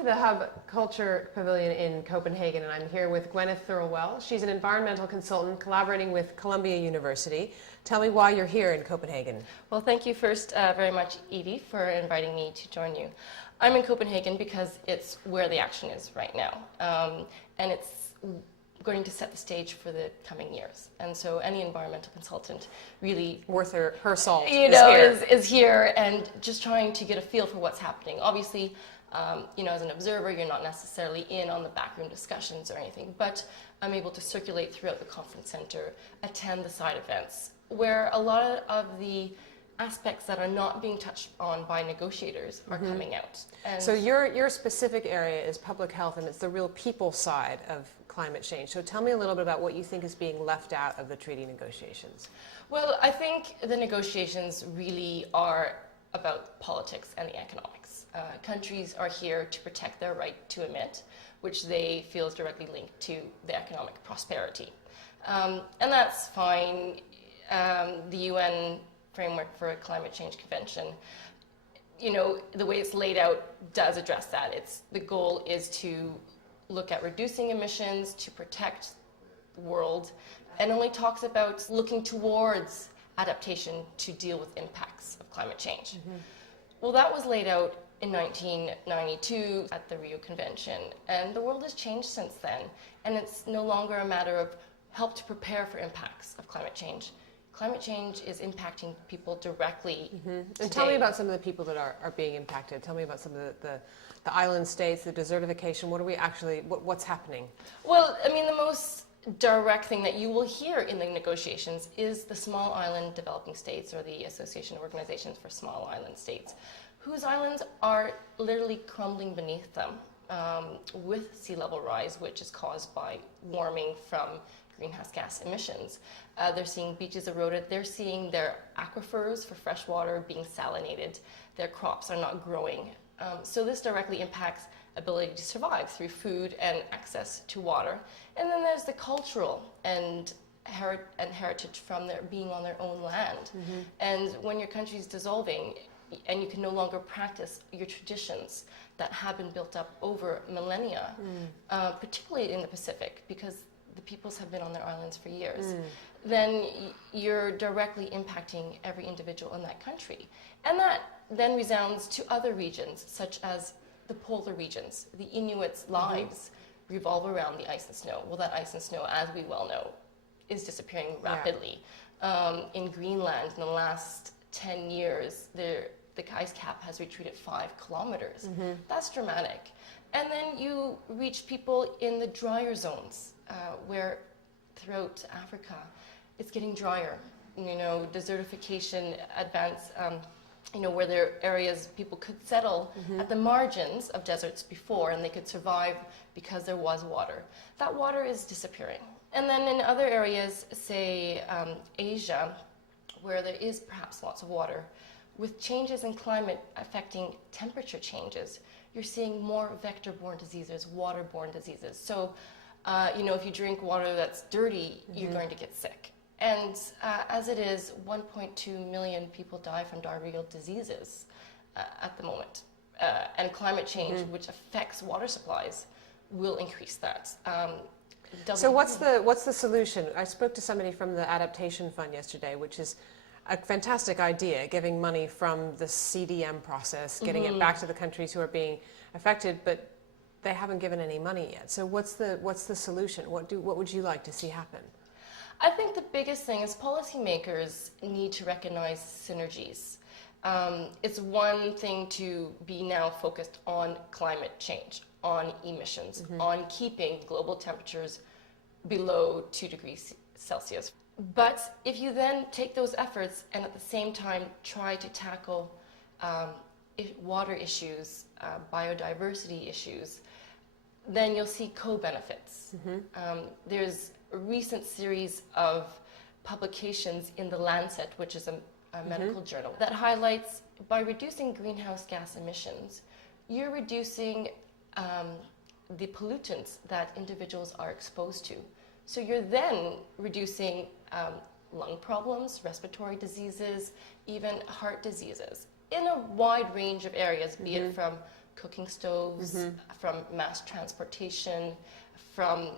to the Hub Culture Pavilion in Copenhagen, and I'm here with Gweneth Thirlwell. She's an environmental consultant collaborating with Columbia University. Tell me why you're here in Copenhagen. Well, thank you first very much, Edie, for inviting me to join you. I'm in Copenhagen because it's where the action is right now, and it's going to set the stage for the coming years. And so any environmental consultant really worth her salt is here and just trying to get a feel for what's happening. Obviously, as an observer, you're not necessarily in on the backroom discussions or anything, but I'm able to circulate throughout the conference center, attend the side events, where a lot of the aspects that are not being touched on by negotiators are coming out. And so your specific area is public health, and it's the real people side of climate change. So tell me a little bit about what you think is being left out of the treaty negotiations. Well, I think the negotiations really are about politics and the economics. Countries are here to protect their right to emit, which they feel is directly linked to the economic prosperity. And that's fine. The UN framework for a climate change convention, the way it's laid out does address that. The goal is to look at reducing emissions to protect the world, and only talks about looking towards adaptation to deal with impacts of climate change. Well, that was laid out in 1992 at the Rio Convention, and the world has changed since then, and it's no longer a matter of help to prepare for impacts of climate change. Climate change is impacting people directly. And tell me about some of the people that are being impacted. Tell me about some of the island states, the desertification. What's happening? Well, I mean, the most direct thing that you will hear in the negotiations is the small island developing states, or the Association of Organizations for Small Island States, whose islands are literally crumbling beneath them with sea level rise, which is caused by warming from greenhouse gas emissions. They're seeing beaches eroded. They're seeing their aquifers for fresh water being salinated. Their crops are not growing. So this directly impacts ability to survive through food and access to water. And then there's the cultural and heritage from being on their own land. And when your country's dissolving and you can no longer practice your traditions that have been built up over millennia, particularly in the Pacific, because the peoples have been on their islands for years, then you're directly impacting every individual in that country. And that then resounds to other regions, such as the polar regions. The Inuits' lives revolve around the ice and snow. Well, that ice and snow, as we well know, is disappearing rapidly. In Greenland, in the last 10 years, the ice cap has retreated 5 kilometers. That's dramatic. And then you reach people in the drier zones, where throughout Africa, it's getting drier. Desertification advance, where there are areas people could settle at the margins of deserts before, and they could survive because there was water. That water is disappearing. And then in other areas, say Asia, where there is perhaps lots of water, with changes in climate affecting temperature changes, you're seeing more vector-borne diseases, water-borne diseases. So, if you drink water that's dirty, you're going to get sick. And as it is, 1.2 million people die from diarrheal diseases at the moment. And climate change, which affects water supplies, will increase that. So what's the solution? I spoke to somebody from the Adaptation Fund yesterday, which is a fantastic idea, giving money from the CDM process, getting it back to the countries who are being affected, but they haven't given any money yet. So what's the solution? What would you like to see happen? I think the biggest thing is policymakers need to recognize synergies. It's one thing to be now focused on climate change, on emissions, on keeping global temperatures below 2 degrees Celsius. But if you then take those efforts and at the same time try to tackle water issues, biodiversity issues, then you'll see co-benefits. There's a recent series of publications in The Lancet, which is a medical journal, that highlights by reducing greenhouse gas emissions, you're reducing the pollutants that individuals are exposed to. So you're then reducing lung problems, respiratory diseases, even heart diseases in a wide range of areas, be it from cooking stoves, from mass transportation, from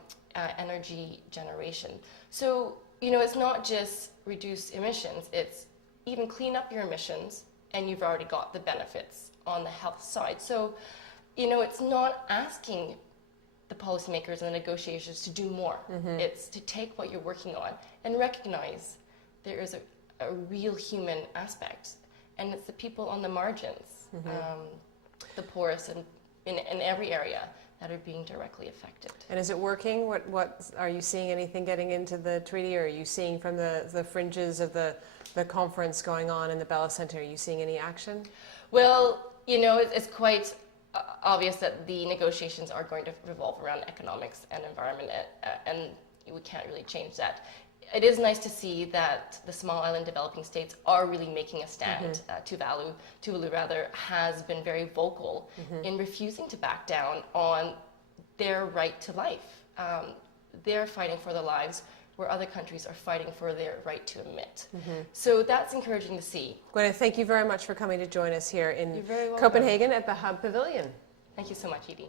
energy generation. So, it's not just reduce emissions, it's even clean up your emissions, and you've already got the benefits on the health side. So, it's not asking the policymakers and the negotiators to do more. It's to take what you're working on and recognize there is a real human aspect, and it's the people on the margins, the poorest and in every area that are being directly affected. And is it working? What are you seeing anything getting into the treaty, or are you seeing from the fringes of the conference going on in the Bella Center, are you seeing any action? Well, it's quite obvious that the negotiations are going to revolve around economics and environment, and we can't really change that. It is nice to see that the small island developing states are really making a stand. Tuvalu has been very vocal in refusing to back down on their right to life. They're fighting for their lives, where other countries are fighting for their right to emit. So that's encouraging to see. Gweneth, thank you very much for coming to join us here in You're very welcome. Copenhagen at the Hub Pavilion. Thank you so much, Edie.